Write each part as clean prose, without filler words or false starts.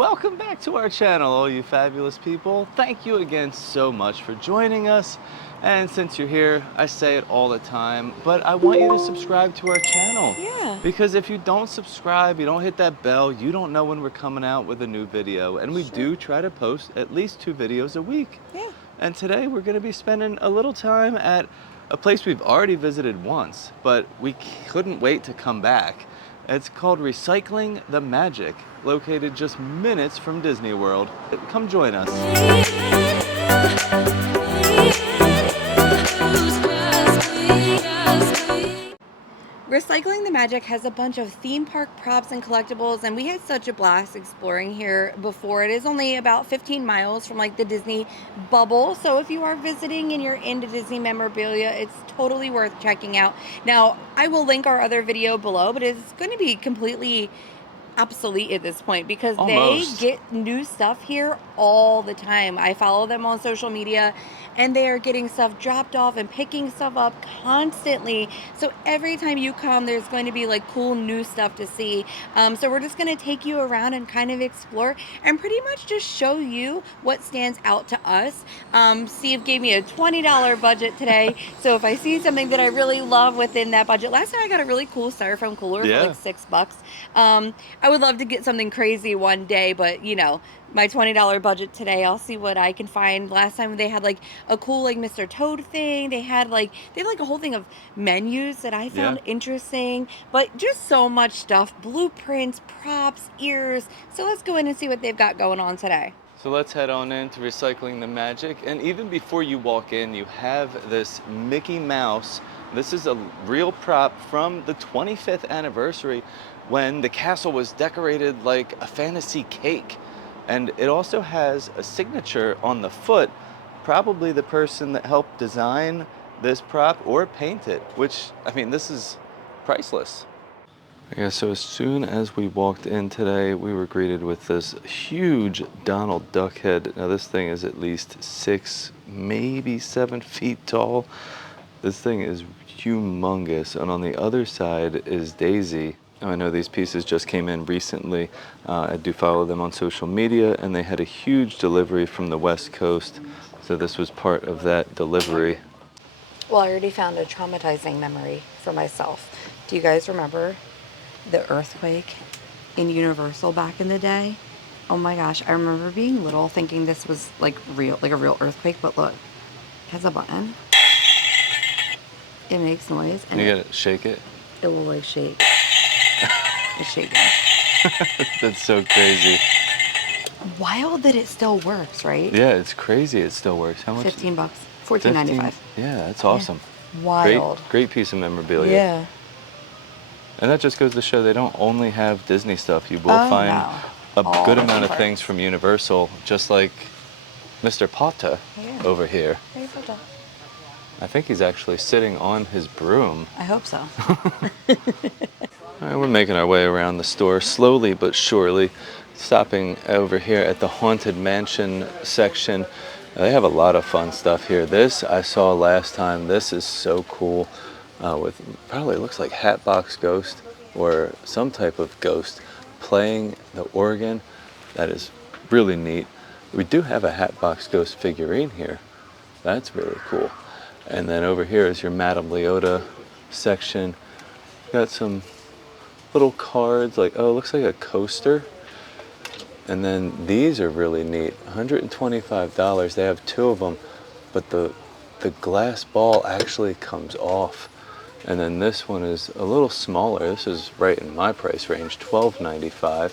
Welcome back to our channel, all you fabulous people. Thank you again so much for joining us. And since you're here, I say it all the time, but I want you to subscribe to our channel. Yeah. Because if you don't subscribe, you don't hit that bell, you don't know when we're coming out with a new video. And we do try to post at least 2 videos a week. Yeah. And today we're gonna be spending a little time at a place we've already visited once, but we couldn't wait to come back. It's called Recycling the Magic, located just minutes from Disney World. Come join us. Recycling the Magic has a bunch of theme park props and collectibles, and we had such a blast exploring here before. It is only about 15 miles from like the Disney bubble, so if you are visiting and you're into Disney memorabilia, it's totally worth checking out. Now, I will link our other video below, but it's going to be completely obsolete at this point because they Almost. get new stuff here all the time. I follow them on social media and they are getting stuff dropped off and picking stuff up constantly. So every time you come, there's going to be like cool new stuff to see. So we're just going to take you around and kind of explore and pretty much just show you what stands out to us. Steve gave me a $20 budget today. So if I see something that I really love within that budget, last time I got a really cool styrofoam cooler for like $6. I would love to get something crazy one day, but you know, my $20 budget today, I'll see what I can find. Last time they had like a cool like Mr. Toad thing. They had like a whole thing of menus that I found interesting, but just so much stuff, blueprints, props, ears. So let's go in and see what they've got going on today. So let's head on into Recycling the Magic. And even before you walk in, you have this Mickey Mouse. This is a real prop from the 25th anniversary when the castle was decorated like a fantasy cake. And it also has a signature on the foot, probably the person that helped design this prop or paint it, which, I mean, this is priceless. Yeah, so as soon as we walked in today, we were greeted with this huge Donald Duck head. Now this thing is at least 6, maybe 7 feet tall. This thing is humongous. And on the other side is Daisy. Now, I know these pieces just came in recently. I do follow them on social media, and they had a huge delivery from the West Coast. So this was part of that delivery. Well, I already found a traumatizing memory for myself. Do you guys remember the earthquake in Universal back in the day? Oh my gosh, I remember being little thinking this was like a real earthquake, but look, it has a button. It makes noise. And You gotta shake it? It will like shake. It's shaking. That's so crazy. Wild that it still works, right? Yeah, it's crazy it still works. How much? $15. $14.95. Yeah, that's awesome. Yeah. Wild. Great piece of memorabilia. Yeah. And that just goes to show they don't only have Disney stuff. You will find a good amount of things from Universal, just like Mr. Potter over here. Hey, Potter. I think he's actually sitting on his broom. I hope so. All right, we're making our way around the store slowly but surely, stopping over here at the Haunted Mansion section. They have a lot of fun stuff here. This I saw last time. This is so cool. With probably looks like Hatbox Ghost or some type of ghost playing the organ. That is really neat. We do have a Hatbox Ghost figurine here. That's really cool. And then over here is your Madame Leota section. Got some little cards, like, oh, it looks like a coaster. And then these are really neat. $125. They have 2 of them, but the glass ball actually comes off. And then this one is a little smaller. This is right in my price range, $12.95.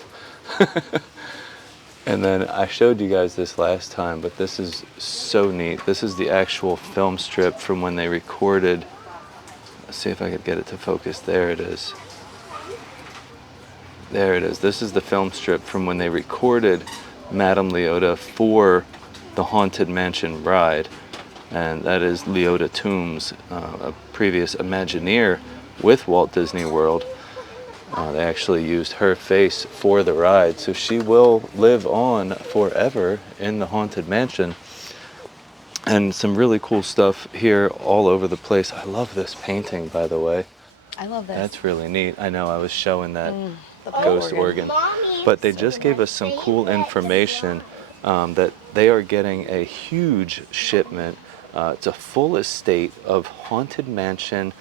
And then I showed you guys this last time, but this is so neat. This is the actual film strip from when they recorded. Let's see if I could get it to focus. There it is. There it is. This is the film strip from when they recorded Madame Leota for the Haunted Mansion ride. And that is Leota Toombs, a previous Imagineer with Walt Disney World. They actually used her face for the ride, so she will live on forever in the Haunted Mansion. And some really cool stuff here all over the place. I love this painting, by the way. I love this. That's really neat. I know, I was showing that ghost organ. but they just gave us some cool information that they are getting a huge shipment. It's a full estate of Haunted Mansion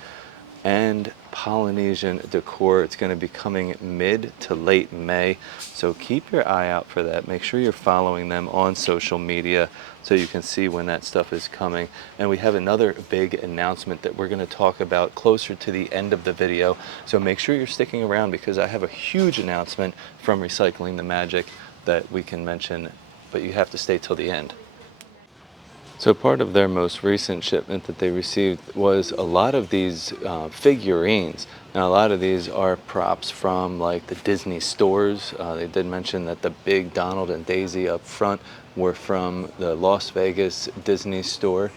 and Polynesian decor. It's going to be coming mid to late May, so keep your eye out for that. Make sure you're following them on social media so you can see when that stuff is coming. And we have another big announcement that we're going to talk about closer to the end of the video, so make sure you're sticking around because I have a huge announcement from Recycling the Magic that we can mention, but you have to stay till the end. So part of their most recent shipment that they received was a lot of these figurines. Now a lot of these are props from like the Disney stores. They did mention that the big Donald and Daisy up front were from the Las Vegas Disney store.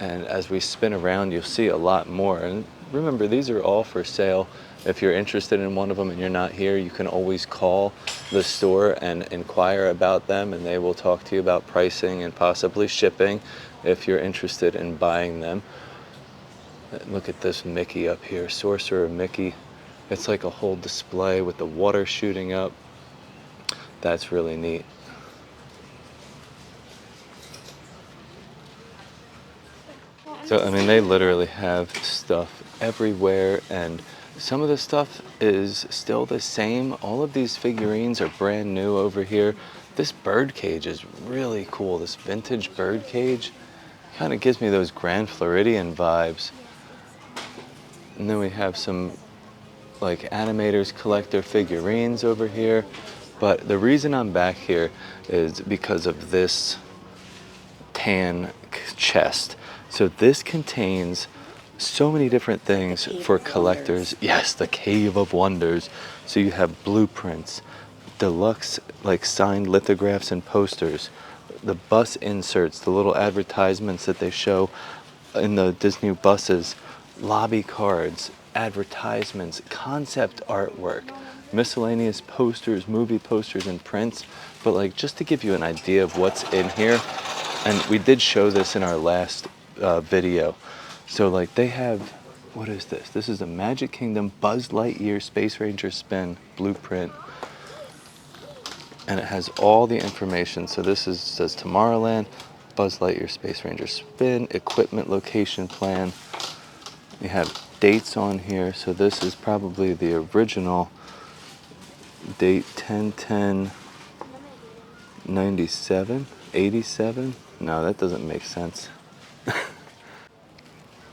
And as we spin around, you'll see a lot more. And remember, these are all for sale. If you're interested in one of them and you're not here, you can always call the store and inquire about them, and they will talk to you about pricing and possibly shipping if you're interested in buying them. Look at this Mickey up here, Sorcerer Mickey. It's like a whole display with the water shooting up. That's really neat. So, I mean, they literally have stuff everywhere, and some of the stuff is still the same. All of these figurines are brand new over here. This bird cage is really cool. This vintage bird cage kind of gives me those Grand Floridian vibes. And then we have some like animators collector figurines over here. But the reason I'm back here is because of this tan chest. So this contains so many different things for collectors. Yes, the Cave of Wonders. So you have blueprints, deluxe like signed lithographs and posters, the bus inserts, the little advertisements that they show in the Disney buses, lobby cards, advertisements, concept artwork, miscellaneous posters, movie posters and prints. But like just to give you an idea of what's in here, and we did show this in our last video. So like they have, what is this? This is a Magic Kingdom Buzz Lightyear Space Ranger Spin blueprint. And it has all the information. So this says Tomorrowland, Buzz Lightyear Space Ranger Spin, equipment location plan. You have dates on here. So this is probably the original date 10/10/97, 87. No, that doesn't make sense.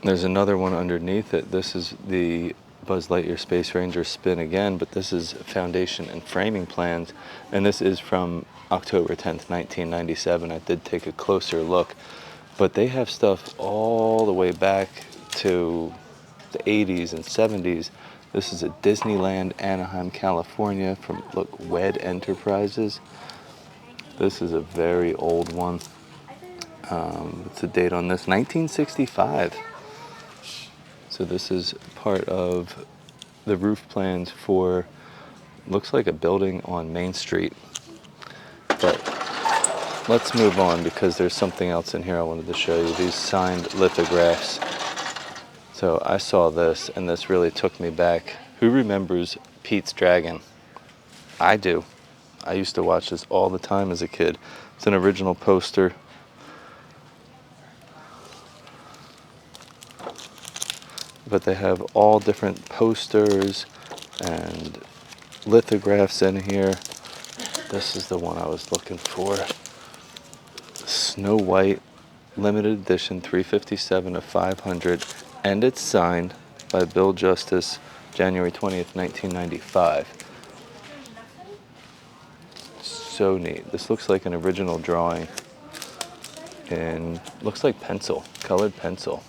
There's another one underneath it. This is the Buzz Lightyear Space Ranger Spin again, but this is foundation and framing plans, and this is from October 10th, 1997. I did take a closer look, but they have stuff all the way back to the 80s and 70s. This is a Disneyland, Anaheim, California from, look, WED Enterprises. This is a very old one. What's the date on this? 1965. So this is part of the roof plans for, looks like a building on Main Street. But let's move on because there's something else in here I wanted to show you. These signed lithographs. So I saw this and this really took me back. Who remembers Pete's Dragon? I do. I used to watch this all the time as a kid. It's an original poster. But they have all different posters and lithographs in here. This is the one I was looking for. Snow White, limited edition, 357 of 500, and it's signed by Bill Justice, January 20th, 1995. So neat. This looks like an original drawing, and looks like pencil, colored pencil.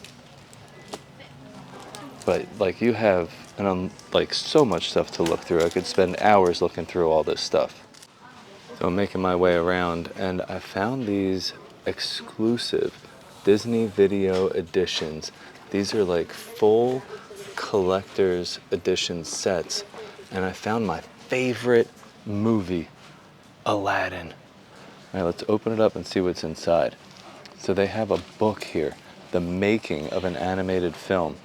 But like you have like so much stuff to look through. I could spend hours looking through all this stuff. So I'm making my way around and I found these exclusive Disney video editions. These are like full collector's edition sets. And I found my favorite movie, Aladdin. All right, let's open it up and see what's inside. So they have a book here, The Making of an Animated Film.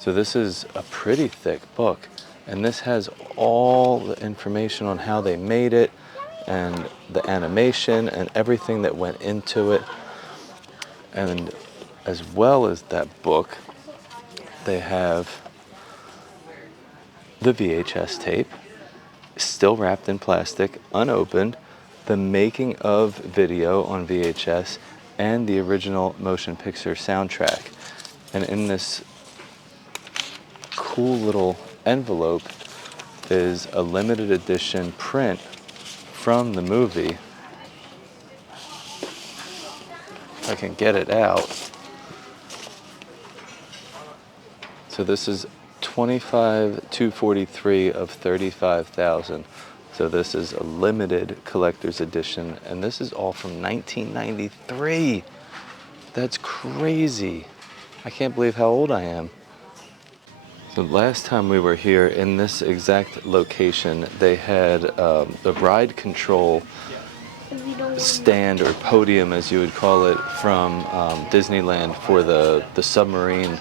So this is a pretty thick book, And this has all the information on how they made it and the animation and everything that went into it. And as well as that book, they have the VHS tape, still wrapped in plastic, unopened, the making of video on VHS, and the original motion picture soundtrack. And in this cool little envelope is a limited edition print from the movie. If I can get it out. So this is 25,243 of 35,000. So this is a limited collector's edition, and this is all from 1993. That's crazy. I can't believe how old I am. So last time we were here in this exact location, they had the ride control stand or podium, as you would call it, from Disneyland for the submarine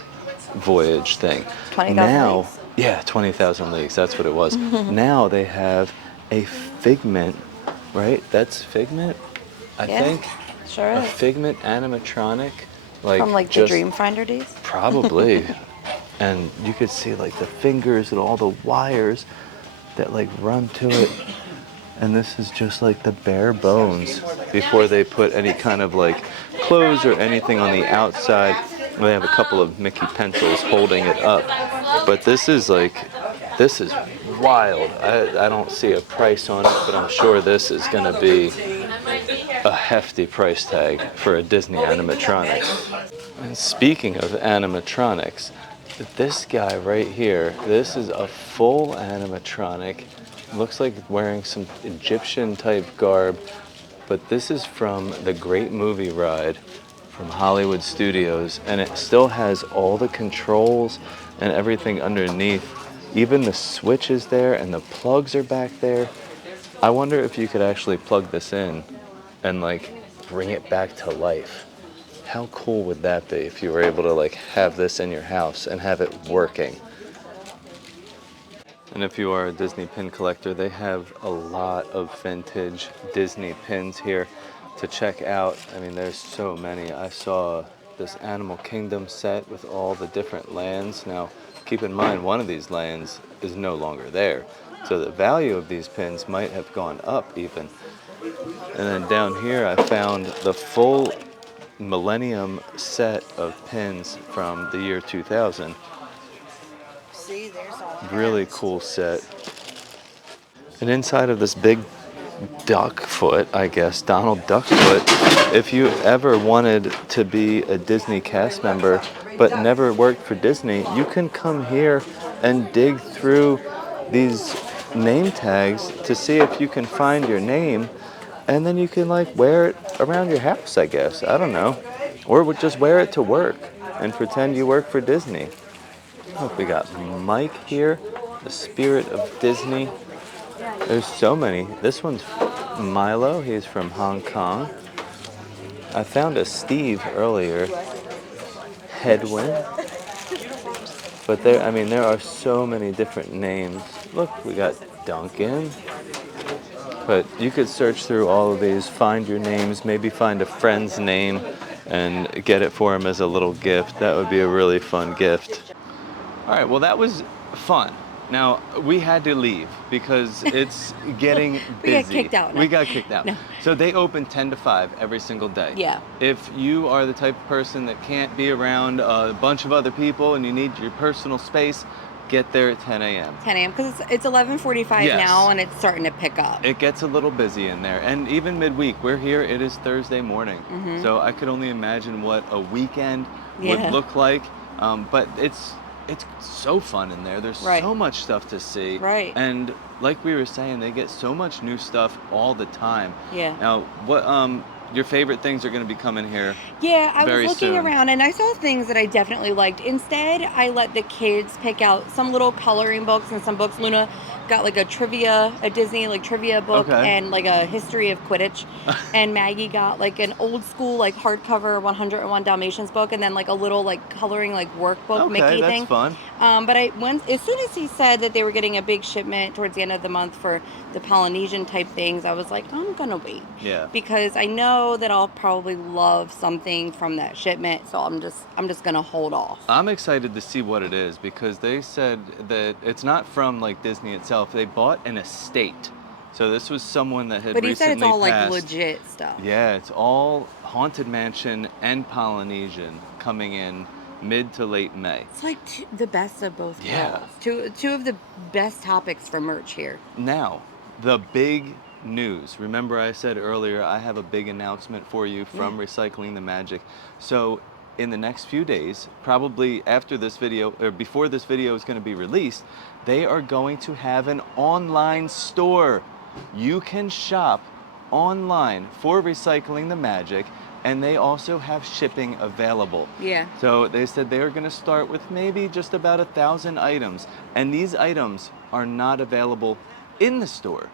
voyage thing. 20,000 leagues. Yeah, 20,000 leagues. That's what it was. Now they have a Figment, right? That's Figment, I think. Sure A is. Figment animatronic, From like the Dreamfinder days? Probably. And you could see like the fingers and all the wires that like run to it. And this is just like the bare bones before they put any kind of like clothes or anything on the outside. They have a couple of Mickey pencils holding it up. But this is wild. I don't see a price on it, but I'm sure this is going to be a hefty price tag for a Disney animatronic. And speaking of animatronics, this guy right here, this is a full animatronic. Looks like wearing some Egyptian type garb, but this is from the Great Movie Ride from Hollywood Studios, and it still has all the controls and everything underneath. Even the switch is there and the plugs are back there. I wonder if you could actually plug this in and like bring it back to life. How cool would that be if you were able to like have this in your house and have it working? And if you are a Disney pin collector, they have a lot of vintage Disney pins here to check out. I mean, there's so many. I saw this Animal Kingdom set with all the different lands. Now, keep in mind, one of these lands is no longer there. So the value of these pins might have gone up even. And then down here, I found the full Millennium set of pins from the year 2000. See, there's all Really cool set. And inside of this big duck foot, I guess, Donald Duck foot, if you ever wanted to be a Disney cast member but never worked for Disney, you can come here and dig through these name tags to see if you can find your name, and then you can like wear it around your house, I guess. I don't know. Or just wear it to work and pretend you work for Disney. Look, we got Mike here, the spirit of Disney. There's so many. This one's Milo. He's from Hong Kong. I found a Steve earlier. Hedwin. But there are so many different names. Look, we got Duncan. But you could search through all of these, find your names, maybe find a friend's name and get it for him as a little gift. That would be a really fun gift. All right, well, that was fun. Now, we had to leave because it's getting busy. We got kicked out. We got kicked out. No. So they open 10 to 5 every single day. Yeah. If you are the type of person that can't be around a bunch of other people and you need your personal space, get there at 10 a.m. 10 a.m. because it's 11:45 Yes. now and it's starting to pick up. It gets a little busy in there. And even midweek, we're here, it is Thursday morning. Mm-hmm. So I could only imagine what a weekend Yeah. would look like. But it's so fun in there. There's Right. so much stuff to see. Right. And like we were saying, they get so much new stuff all the time. Yeah. Now, what your favorite things are going to be coming here? Yeah, I very was looking soon. around and I saw things that I definitely liked. Instead, I let the kids pick out some little coloring books and some books. Luna got like a Disney like trivia book Okay. and like a history of Quidditch. And Maggie got like an old school like hardcover 101 Dalmatians book and then like a little like coloring like workbook Okay, Mickey that's thing. fun. But I once as soon as he said that they were getting a big shipment towards the end of the month for the Polynesian type things, I was like, I'm gonna wait Yeah. because I know that I'll probably love something from that shipment. So I'm just gonna hold off. I'm excited to see what it is because they said that it's not from like Disney itself. They bought an estate. So this was someone that had But he said it's recently all like passed. legit stuff. Yeah, it's all Haunted Mansion and Polynesian coming in mid to late May. It's like the best of both Yeah. worlds. Two of the best topics for merch here. Now, the big news. Remember I said earlier I have a big announcement for you from Yeah. Recycling the Magic. So in the next few days, probably after this video or before this video is going to be released, they are going to have an online store. You can shop online for Recycling the Magic, and they also have shipping available. Yeah. So they said they are going to start with maybe just about 1,000 items, and these items are not available in the store.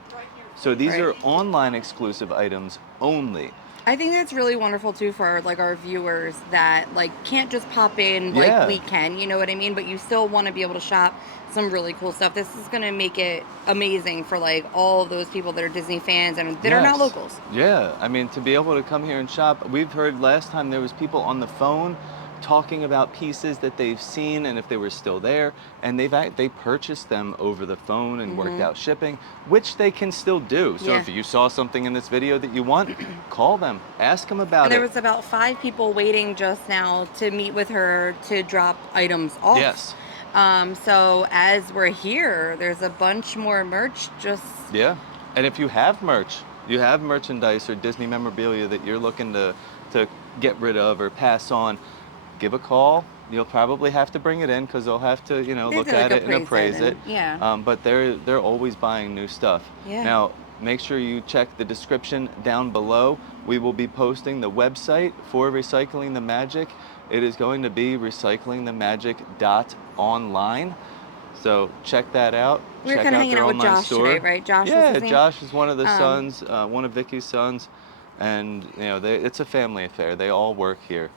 So these Right. are online exclusive items only. I think that's really wonderful too for like our viewers that like can't just pop in like Yeah. we can, you know what I mean? But you still want to be able to shop some really cool stuff. This is gonna make it amazing for like all of those people that are Disney fans and that are not Yes. locals. Yeah, I mean, to be able to come here and shop, we've heard last time there was people on the phone talking about pieces that they've seen and if they were still there, and they purchased them over the phone and worked out shipping, which they can still do. So Yeah. if you saw something in this video that you want, call them, ask them about And there it. was about 5 people waiting just now to meet with her to drop items off. Yes. So as we're here, there's a bunch more merch just Yeah. And if you have merch, you have merchandise or Disney memorabilia that you're looking to get rid of or pass on, give a call. You'll probably have to bring it in because they'll have to, they look have at to, it and appraise it. Yeah. But they're always buying new stuff. Yeah. Now, make sure you check the description down below. We will be posting the website for Recycling the Magic. It is going to be recyclingthemagic.online. So check that out. We were Check kind of out hanging their out with online Josh store. today, right? Josh was Yeah, his name? Josh is one of the Um, sons, one of Vicky's sons, and it's a family affair. They all work here.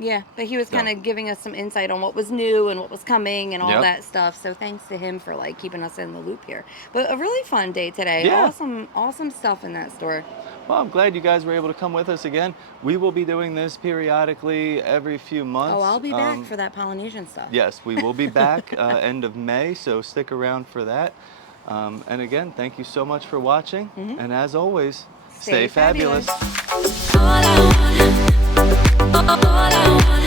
Yeah, but he was So. kind of giving us some insight on what was new and what was coming and all Yep. that stuff. So thanks to him for like keeping us in the loop here. But a really fun day today. Yeah. Awesome stuff in that store. Well, I'm glad you guys were able to come with us again. We will be doing this periodically every few months. Oh, I'll be back for that Polynesian stuff. Yes, we will be back end of May, so stick around for that. And again, thank you so much for watching. And as always, stay Stay fabulous. fabulous. All I want